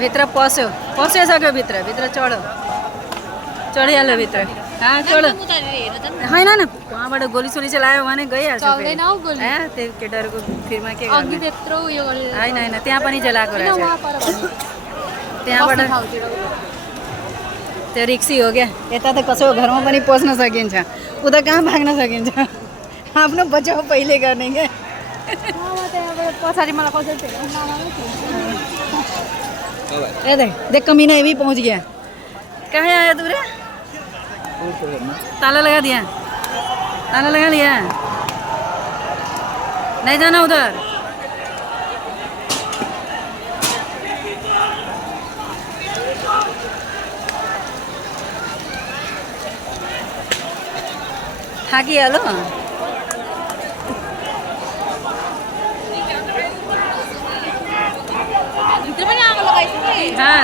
भित्र पस्यो पसिसक्यो भित्र भित्र चढ्यो चढिहाल्यो भित्र चढ्यो होइन न वहाँबाट गोलीसोली चाहिँ लाग्यो भने गइहाल्छ त्यो केटाहरूको फिरमा के गर्ने होइन होइन त्यहाँ पनि जलाएको रहेछ त्यहाँबाट त्यो रिक्सी हो क्या यता त कसैको घरमा पनि पस्न सकिन्छ उता कहाँ भाग्न सकिन्छ आफ्नो बचाउ पहिले गर्ने क्या पछाडि मलाई कसरी थियो ए देख कमीना ये भी पहुंच गया कहाँ आया तू रे ताला लगा दिया ताला लगा लिया नहीं जाना उधर थाकिहाल्यो भित्र पनि आगो लगाइसक्यो हाँ